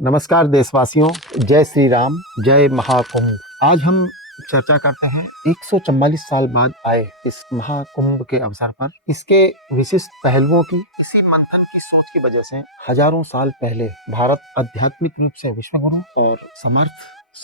नमस्कार देशवासियों, जय श्री राम, जय महाकुंभ। आज हम चर्चा करते हैं 144 साल बाद आए इस महाकुंभ के अवसर पर इसके विशिष्ट पहलुओं की। इसी मंथन की सोच की वजह से हजारों साल पहले भारत आध्यात्मिक रूप से विश्वगुरु और समर्थ,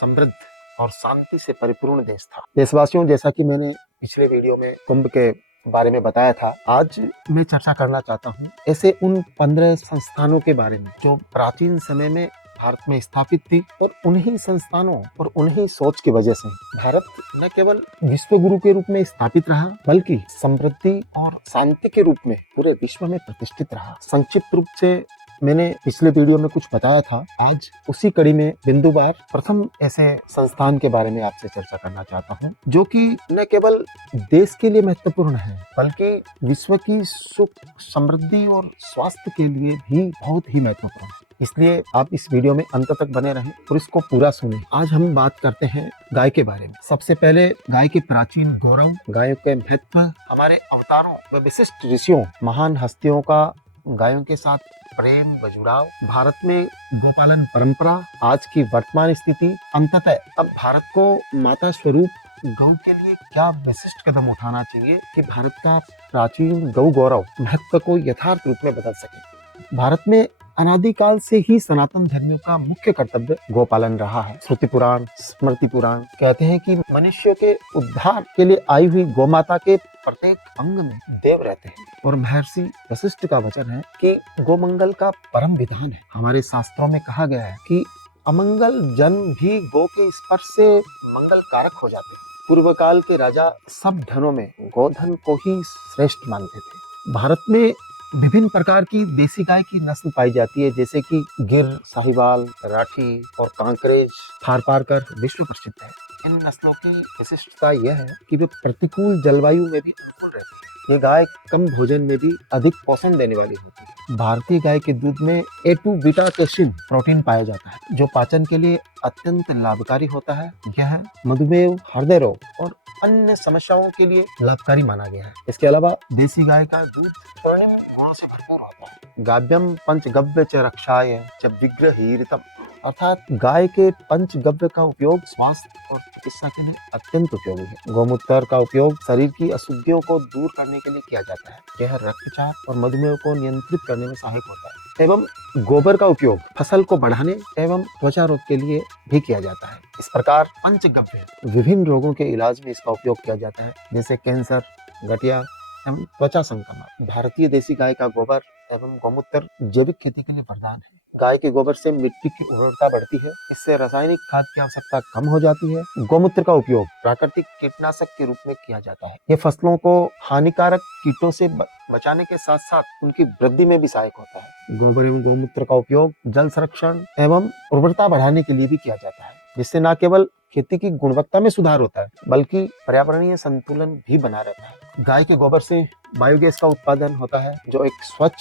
समृद्ध और शांति से परिपूर्ण देश था। देशवासियों, जैसा कि मैंने पिछले वीडियो में कुंभ के बारे में बताया था, आज मैं चर्चा करना चाहता हूँ ऐसे उन 15 संस्थानों के बारे में जो प्राचीन समय में भारत में स्थापित थी, और उन्हीं संस्थानों और उन्हीं सोच की वजह से भारत न केवल विश्व गुरु के रूप में स्थापित रहा, बल्कि समृद्धि और शांति के रूप में पूरे विश्व में प्रतिष्ठित रहा। संक्षिप्त रूप से मैंने पिछले वीडियो में कुछ बताया था। आज उसी कड़ी में बिंदुवार प्रथम ऐसे संस्थान के बारे में आपसे चर्चा करना चाहता हूँ जो कि न केवल देश के लिए महत्वपूर्ण है, बल्कि विश्व की सुख, समृद्धि और स्वास्थ्य के लिए भी बहुत ही महत्वपूर्ण है। इसलिए आप इस वीडियो में अंत तक बने रहें और इसको पूरा सुनें। आज हम बात करते हैं गाय के बारे में। सबसे पहले गाय के प्राचीन गौरव, गायों के महत्व, हमारे अवतारों व विशिष्ट ऋषियों, महान हस्तियों का गायों के साथ प्रेम व जुड़ाव, भारत में गोपालन परंपरा, आज की वर्तमान स्थिति, अंततः अब भारत को माता स्वरूप गौ के लिए क्या विशिष्ट कदम उठाना चाहिए कि भारत का प्राचीन गौ गौरव महत्व को यथार्थ रूप में बदल सके। भारत में अनादिकाल से ही सनातन धर्मियों का मुख्य कर्तव्य गोपालन रहा है। श्रुति पुराण, स्मृति पुराण कहते हैं कि मनुष्यों के उद्धार के लिए आई हुई गौ माता के प्रत्येक अंग में देव रहते हैं, और महर्षि वशिष्ठ का वचन है कि गोमंगल का परम विधान है। हमारे शास्त्रों में कहा गया है कि अमंगल जन भी गो के स्पर्श से मंगल कारक हो जाते हैं। पूर्व काल के राजा सब धनों में गोधन को ही श्रेष्ठ मानते थे। भारत में विभिन्न प्रकार की देसी गाय की नस्ल पाई जाती है, जैसे कि गिर, साहिवाल, राठी और कांकरेज, थारपारकर विश्व प्रसिद्ध है। इन नस्लों की विशिष्टता यह है कि वे प्रतिकूल जलवायु में भी अनुकूल रहती है। ये गाय कम भोजन में भी अधिक पोषण देने वाली होती है। भारतीय गाय के दूध में A2 बीटा कैसिन प्रोटीन पाया जाता है, जो पाचन के लिए अत्यंत लाभकारी होता है। यह मधुमेह, हृदय रोग और अन्य समस्याओं के लिए लाभकारी माना गया है। इसके अलावा देसी गाय का दूध स्वर्णिम गुणों से भरपूर होता है। गाभ्यम पंचगव्य च रक्षाय च विग्रहीरितम, अर्थात गाय के पंचगव्य का उपयोग स्वास्थ्य और चिकित्सा के लिए अत्यंत उपयोगी है। गोमूत्र का उपयोग शरीर की अशुद्धियों को दूर करने के लिए किया जाता है। यह रक्तचाप और मधुमेह को नियंत्रित करने में सहायक होता है। एवं गोबर का उपयोग फसल को बढ़ाने एवं त्वचा रोग के लिए भी किया जाता है। इस प्रकार पंचगव्य विभिन्न रोगों के इलाज में इसका उपयोग किया जाता है, जैसे कैंसर, गठिया एवं त्वचा संक्रमण। भारतीय देसी गाय का गोबर एवं गोमूत्र जैविक खेती के लिए वरदान है। गाय के गोबर से मिट्टी की उर्वरता बढ़ती है, इससे रासायनिक खाद की आवश्यकता कम हो जाती है। गोमूत्र का उपयोग प्राकृतिक कीटनाशक के रूप में किया जाता है। ये फसलों को हानिकारक कीटों से बचाने के साथ साथ उनकी वृद्धि में भी सहायक होता है। गोबर एवं गोमूत्र का उपयोग जल संरक्षण एवं उर्वरता बढ़ाने के लिए भी किया जाता है, जिससे न केवल खेती की गुणवत्ता में सुधार होता है, बल्कि पर्यावरणीय संतुलन भी बना रहता है। गाय के गोबर से बायोगैस का उत्पादन होता है, जो एक स्वच्छ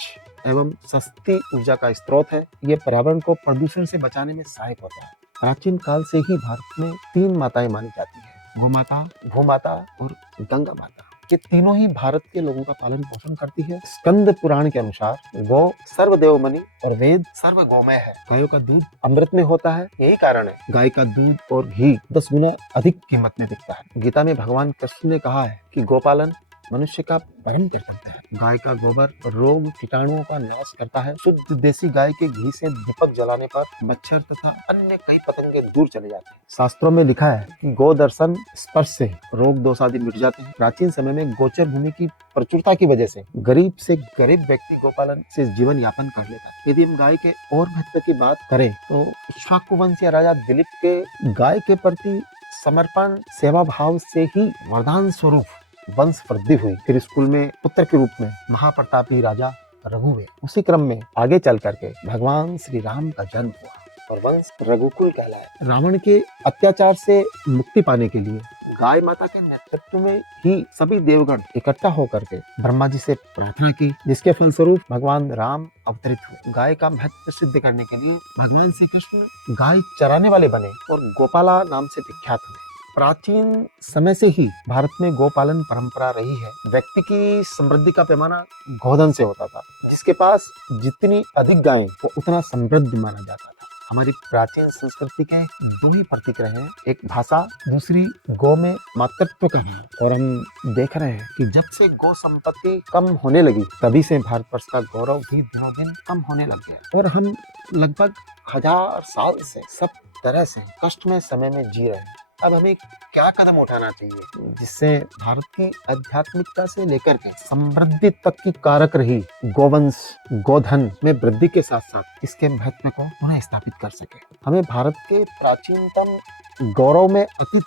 एवं सस्ती ऊर्जा का स्रोत है। ये पर्यावरण को प्रदूषण से बचाने में सहायक होता है। प्राचीन काल से ही भारत में 3 माताएं मानी जाती है, गोमाता, भूमाता और गंगा माता। ये तीनों ही भारत के लोगों का पालन पोषण करती है। स्कंद पुराण के अनुसार गौ सर्वदेवमणि और वेद सर्व गौमय है। गायों का दूध अमृत में होता है, यही कारण है गाय का दूध और घी 10 गुना अधिक कीमत में बिकता है। गीता में भगवान कृष्ण ने कहा है कि गोपालन मनुष्य का परम कर्तव्य है। गाय का गोबर रोग कीटाणुओं का नाश करता है। शुद्ध देसी गाय के घी से दीपक जलाने पर मच्छर तथा अन्य कई पतंगे दूर चले जाते हैं। शास्त्रों में लिखा है कि गो दर्शन स्पर्श से रोग दोष आदि मिट जाते हैं। प्राचीन समय में गोचर भूमि की प्रचुरता की वजह से गरीब से गरीब व्यक्ति गोपालन से जीवन यापन कर लेता है। यदि हम गाय के और महत्व की बात करें तो इक्ष्वाकु वंशीय राजा दिलीप के गाय के प्रति समर्पण सेवा भाव से ही वरदान स्वरूप वंश वृद्धि हुई। फिर स्कूल में पुत्र के रूप में महाप्रतापी राजा रघु हुए। उसी क्रम में आगे चल करके भगवान श्री राम का जन्म हुआ और वंश रघुकुल कहलाया। रावण के अत्याचार से मुक्ति पाने के लिए गाय माता के नेतृत्व में ही सभी देवगण इकट्ठा होकर के ब्रह्मा जी से प्रार्थना की, जिसके फलस्वरूप भगवान राम अवतरित हुए। गाय का महत्व सिद्ध करने के लिए भगवान श्री कृष्ण गाय चराने वाले बने और गोपाला नाम से विख्यात हुए। प्राचीन समय से ही भारत में गोपालन परंपरा रही है। व्यक्ति की समृद्धि का पैमाना गोधन से होता था। जिसके पास जितनी अधिक गायें वो उतना समृद्ध माना जाता था। हमारी प्राचीन संस्कृति के दो ही प्रतीक रहे हैं, एक भाषा, दूसरी गौ में मातृत्व का भाव। और हम देख रहे हैं कि जब से गौ संपत्ति कम होने लगी तभी से भारतवर्ष का गौरव भी दिनों दिन कम होने लग गया और हम लगभग 1000 साल से सब तरह से कष्टमय समय में जी रहे हैं। अब हमें क्या कदम उठाना चाहिए जिससे भारत की आध्यात्मिकता से लेकर के समृद्धि तक की कारक रही गोवंश गोधन में वृद्धि के साथ साथ इसके महत्व को पुनः स्थापित कर सके। हमें भारत के प्राचीनतम गौरव में अतीत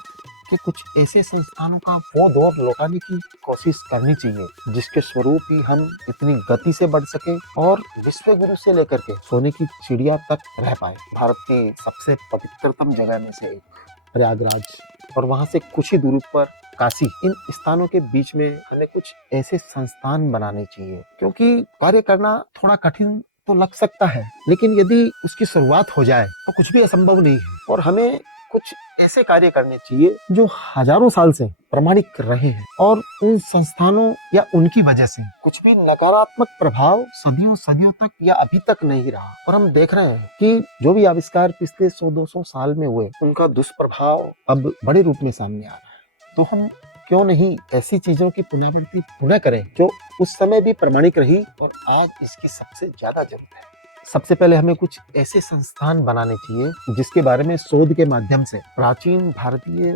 के कुछ ऐसे संस्थानों का वो दौर लौटाने की कोशिश करनी चाहिए जिसके स्वरूप ही हम इतनी गति से बढ़ सके और विश्व गुरु से लेकर के सोने की चिड़िया तक रह पाए। भारत की सबसे पवित्रतम जगह में से एक प्रयागराज और वहां से कुछ ही दूरी पर काशी, इन स्थानों के बीच में हमें कुछ ऐसे संस्थान बनाने चाहिए क्योंकि कार्य करना थोड़ा कठिन तो लग सकता है लेकिन यदि उसकी शुरुआत हो जाए तो कुछ भी असंभव नहीं है। और हमें कुछ ऐसे कार्य करने चाहिए जो हजारों साल से प्रमाणिक रहे हैं और उन संस्थानों या उनकी वजह से कुछ भी नकारात्मक प्रभाव सदियों सदियों तक या अभी तक नहीं रहा। और हम देख रहे हैं कि जो भी आविष्कार पिछले 100-200 साल में हुए उनका दुष्प्रभाव अब बड़े रूप में सामने आ रहा है। तो हम क्यों नहीं ऐसी चीजों की पुनरावृत्ति पुनः करें जो उस समय भी प्रमाणिक रही और आज इसकी सबसे ज्यादा जरूरत है। सबसे पहले हमें कुछ ऐसे संस्थान बनाने चाहिए जिसके बारे में शोध के माध्यम से प्राचीन भारतीय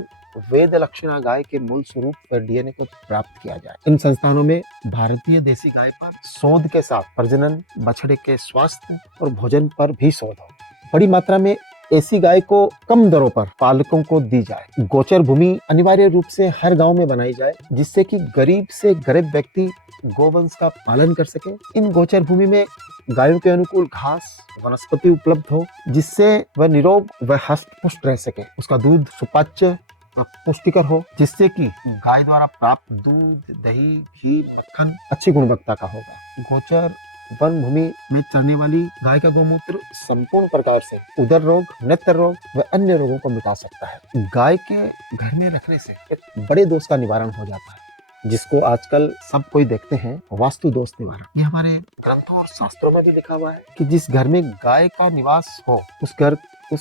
वेद लक्षणा गाय के मूल स्वरूप डीएनए को प्राप्त किया जाए। इन संस्थानों में भारतीय देसी गाय पर शोध के साथ प्रजनन, बछड़े के स्वास्थ्य और भोजन पर भी शोध हो। बड़ी मात्रा में ऐसी गाय को कम दरों पर पालकों को दी जाए। गोचर भूमि अनिवार्य रूप से हर गांव में बनाई जाए जिससे कि गरीब से गरीब व्यक्ति गोवंश का पालन कर सके। इन गोचर भूमि में गायों के अनुकूल घास वनस्पति उपलब्ध हो जिससे वह निरोग व हष्ट पुष्ट रह सके। उसका दूध सुपाच्य व पुष्टिकर हो जिससे कि गाय द्वारा प्राप्त दूध, दही, घी, मक्खन अच्छी गुणवत्ता का होगा। गोचर वन भूमि में चरने वाली गाय का गोमूत्र संपूर्ण प्रकार से उदर रोग, नेत्र रोग व अन्य रोगों को मिटा सकता है। गाय के घर में रखने से एक बड़े दोष का निवारण हो जाता है जिसको आजकल सब कोई देखते हैं, वास्तु दोष निवारण। ये हमारे ग्रंथों और शास्त्रों में भी लिखा हुआ है कि जिस घर में गाय का निवास हो उस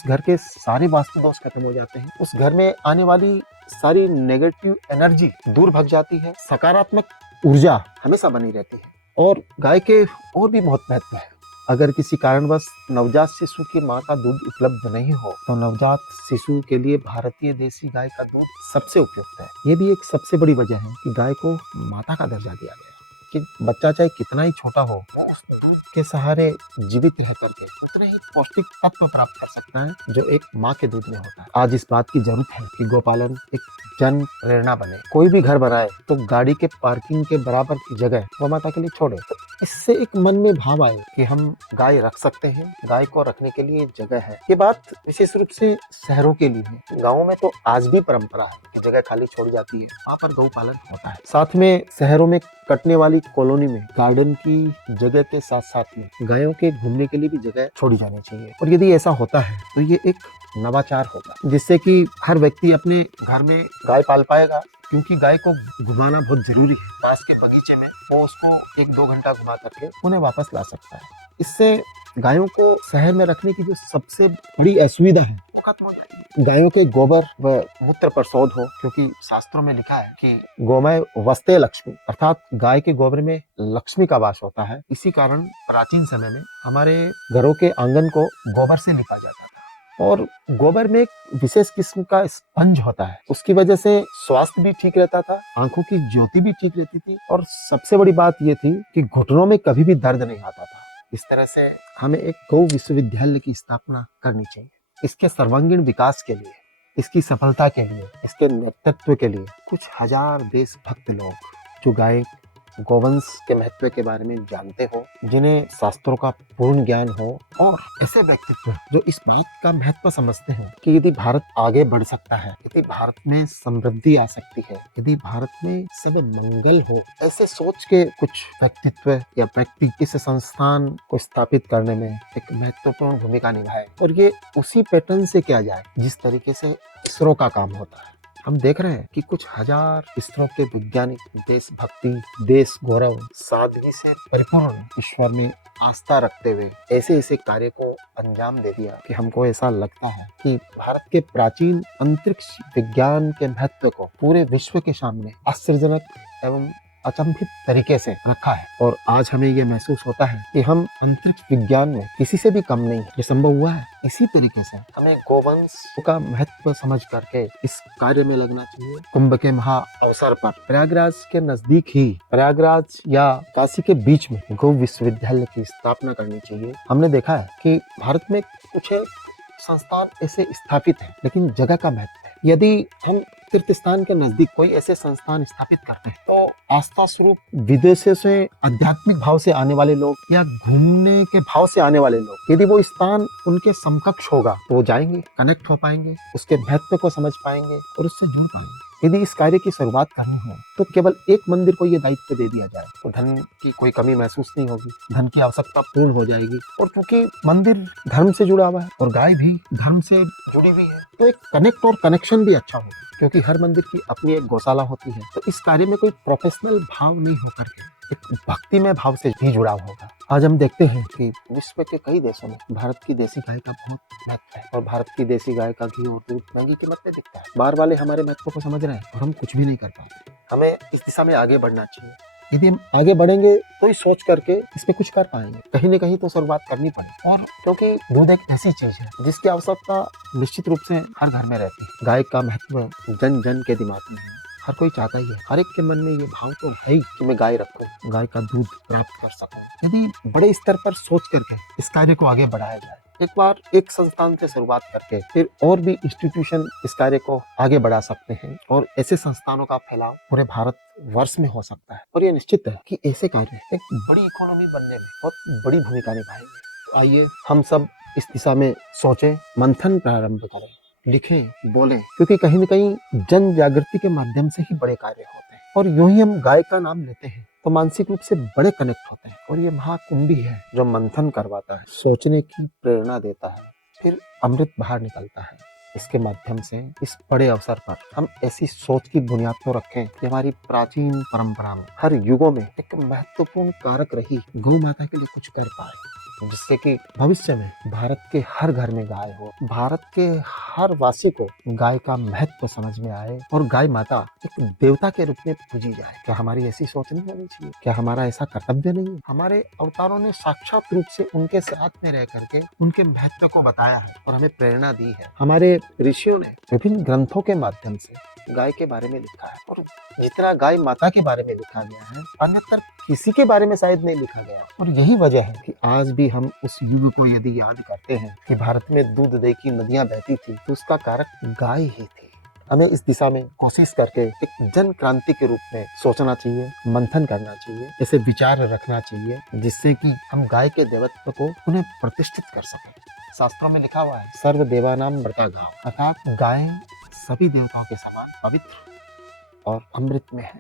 घर के सारे वास्तु दोष खत्म हो जाते हैं। उस घर में आने वाली सारी नेगेटिव एनर्जी दूर भग जाती है, सकारात्मक ऊर्जा हमेशा बनी रहती है। और गाय के और भी बहुत महत्व है। अगर किसी कारणवश नवजात शिशु की मां का दूध उपलब्ध नहीं हो तो नवजात शिशु के लिए भारतीय देसी गाय का दूध सबसे उपयुक्त है। ये भी एक सबसे बड़ी वजह है कि गाय को माता का दर्जा दिया गया कि बच्चा चाहे कितना ही छोटा हो वो उस दूध के सहारे जीवित रह करके उतने ही पौष्टिक तत्व प्राप्त कर सकता है जो एक माँ के दूध में होता है। आज इस बात की जरूरत है कि गोपालन एक जन प्रेरणा बने। कोई भी घर बनाए तो गाड़ी के पार्किंग के बराबर की जगह वो माता के लिए छोड़े। तो इससे एक मन में भाव आए कि हम गाय रख सकते हैं, गाय को रखने के लिए जगह है। ये बात विशेष रूप से शहरों के लिए है। गाँवों में तो आज भी परंपरा है कि जगह खाली छोड़ी जाती है, वहाँ पर गौ पालन होता है। साथ में शहरों में कटने वाली कॉलोनी में गार्डन की जगह के साथ साथ में गायों के घूमने के लिए भी जगह छोड़ी जानी चाहिए। और यदि ऐसा होता है तो ये एक नवाचार होगा जिससे कि हर व्यक्ति अपने घर में गाय पाल पाएगा क्योंकि गाय को घुमाना बहुत जरूरी है। पास के बगीचे में वो उसको 1-2 घंटा घुमा करके उन्हें वापस ला सकता है। इससे गायों को शहर में रखने की जो सबसे बड़ी असुविधा है वो खत्म हो जाएगी। गायों के गोबर व मूत्र पर शोध हो क्योंकि शास्त्रों में लिखा है कि गोमय वस्ते लक्ष्मी, अर्थात गाय के गोबर में लक्ष्मी का वास होता है। इसी कारण प्राचीन समय में हमारे घरों के आंगन को गोबर से लिपा जाता था और गोबर में एक विशेष किस्म का स्पंज होता है। उसकी वजह से स्वास्थ्य भी ठीक रहता था, आंखों की ज्योति भी ठीक रहती थी और सबसे बड़ी बात यह थी कि घुटनों में कभी भी दर्द नहीं आता था। इस तरह से हमें एक गौ विश्वविद्यालय की स्थापना करनी चाहिए। इसके सर्वांगीण विकास के लिए, इसकी सफलता के लिए, इसके नेतृत्व के लिए कुछ हजार देशभक्त लोग जो गाय गोवंश के महत्व के बारे में जानते हो, जिन्हें शास्त्रों का पूर्ण ज्ञान हो और ऐसे व्यक्तित्व जो इस बात का महत्व समझते हो कि यदि भारत आगे बढ़ सकता है, यदि भारत में समृद्धि आ सकती है, यदि भारत में सब मंगल हो, ऐसे सोच के कुछ व्यक्तित्व या व्यक्ति इस संस्थान को स्थापित करने में एक महत्वपूर्ण भूमिका निभाए। और ये उसी पैटर्न से किया जाए जिस तरीके से इसरो का काम होता है। हम देख रहे हैं कि कुछ हजार स्तरों के वैज्ञानिक देशभक्ति, देश गौरव, सादगी से परिपूर्ण ईश्वर में आस्था रखते हुए ऐसे ऐसे कार्य को अंजाम दे दिया कि हमको ऐसा लगता है कि भारत के प्राचीन अंतरिक्ष विज्ञान के महत्व को पूरे विश्व के सामने आश्चर्यजनक एवं अचंभित तरीके से रखा है। और आज हमें ये महसूस होता है कि हम अंतरिक्ष विज्ञान में किसी से भी कम नहीं है। ये संभव हुआ है इसी तरीके से हमें गोवंश का महत्व समझ करके इस कार्य में लगना चाहिए। कुंभ के महा अवसर पर प्रयागराज के नजदीक ही, प्रयागराज या काशी के बीच में गौ विश्वविद्यालय की स्थापना करनी चाहिए। हमने देखा है कि भारत में कुछ संस्थान ऐसे स्थापित हैं, लेकिन जगह का महत्व है। यदि हम तीर्थ स्थान के नजदीक कोई ऐसे संस्थान स्थापित करते हैं तो आस्था स्वरूप विदेशों से आध्यात्मिक भाव से आने वाले लोग या घूमने के भाव से आने वाले लोग, यदि वो स्थान उनके समकक्ष होगा तो वो जाएंगे, कनेक्ट हो पाएंगे, उसके महत्व को समझ पाएंगे और उससे जुड़ पाएंगे। यदि इस कार्य की शुरुआत करनी हो तो केवल एक मंदिर को ये दायित्व दे दिया जाए तो धन की कोई कमी महसूस नहीं होगी, धन की आवश्यकता पूर्ण हो जाएगी। और क्योंकि मंदिर धर्म से जुड़ा हुआ है और गाय भी धर्म से जुड़ी हुई है तो एक कनेक्ट और कनेक्शन भी अच्छा होगा, क्योंकि हर मंदिर की अपनी एक गौशाला होती है। तो इस कार्य में कोई प्रोफेशनल भाव नहीं होकर के एक भक्तिमय भाव से भी जुड़ा होगा। आज हम देखते हैं कि विश्व के कई देशों में भारत की देसी गाय का बहुत महत्व है और भारत की देसी गाय का घी और दूध महंगी कीमत पे बिकता है। बाहर वाले हमारे महत्व को समझ रहे हैं और हम कुछ भी नहीं कर पाते। हमें इस दिशा में आगे बढ़ना चाहिए। यदि हम आगे बढ़ेंगे तो ही सोच करके इस पे कुछ कर पाएंगे। कहीं न कहीं तो शुरुआत करनी पड़ेगी। और क्योंकि दूध एक ऐसी चीज है जिसकी आवश्यकता निश्चित रूप से हर घर में रहती है। गाय का महत्व जन जन के दिमाग में है, हर कोई चाहता ही है, हर एक के मन में ये भाव तो है ही कि मैं गाय रखूं, गाय का दूध प्राप्त कर सकूं। यदि बड़े स्तर पर सोच करके इस कार्य को आगे बढ़ाया जाए, एक बार एक संस्थान से शुरुआत करके फिर और भी इंस्टीट्यूशन इस कार्य को आगे बढ़ा सकते हैं और ऐसे संस्थानों का फैलाव पूरे भारत वर्ष में हो सकता है। और ये निश्चित है कि ऐसे कार्य एक बड़ी इकोनॉमी बनने में बहुत बड़ी भूमिका निभाएंगे। तो आइए हम सब इस दिशा में सोचें, मंथन प्रारंभ करें, लिखें, बोलें, क्योंकि कहीं न कहीं जन जागृति के माध्यम से ही बड़े कार्य होते हैं। और यूं ही हम गाय का नाम लेते हैं तो मानसिक रूप से बड़े कनेक्ट होते हैं। और ये महाकुंभ ही है जो मंथन करवाता है, सोचने की प्रेरणा देता है, फिर अमृत बाहर निकलता है। इसके माध्यम से इस बड़े अवसर पर हम ऐसी सोच की बुनियाद तो रखें कि हमारी प्राचीन परंपरा में हर युगों में एक महत्वपूर्ण कारक रही गौ माता के लिए कुछ कर पाए, जिससे कि भविष्य में भारत के हर घर में गाय हो, भारत के हर वासी को गाय का महत्व समझ में आए और गाय माता एक देवता के रूप में पूजी जाए। क्या हमारी ऐसी सोच नहीं होनी चाहिए? क्या हमारा ऐसा कर्तव्य नहीं है? हमारे अवतारों ने साक्षात रूप से उनके साथ में रह करके उनके महत्व को बताया है और हमें प्रेरणा दी है। हमारे ऋषियों ने विभिन्न ग्रंथों के माध्यम से गाय के बारे में लिखा है और जितना गाय माता के बारे में लिखा गया है अन्यत्र किसी के बारे में शायद नहीं लिखा गया। और यही वजह है कि आज भी हम उस युग को यदि याद करते हैं कि भारत में दूध दही की नदियां बहती थी तो उसका कारक गाय ही थी। हमें इस दिशा में कोशिश करके एक जन क्रांति के रूप में सोचना चाहिए, मंथन करना चाहिए, ऐसे विचार रखना चाहिए जिससे कि हम गाय के देवत्व को उन्हें प्रतिष्ठित कर सकें। शास्त्रों में लिखा हुआ है सर्व देवानाम मृता गाव, अर्थात गाय सभी देवताओं के समान पवित्र और अमृत में है।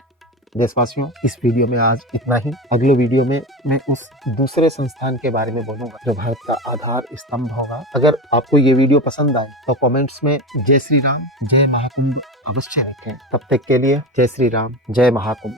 देशवासियों, इस वीडियो में आज इतना ही। अगले वीडियो में मैं उस दूसरे संस्थान के बारे में बोलूंगा जो भारत का आधार स्तंभ होगा। अगर आपको ये वीडियो पसंद आए तो कमेंट्स में जय श्री राम, जय महाकुंभ अवश्य लिखें। तब तक के लिए जय श्री राम, जय महाकुंभ।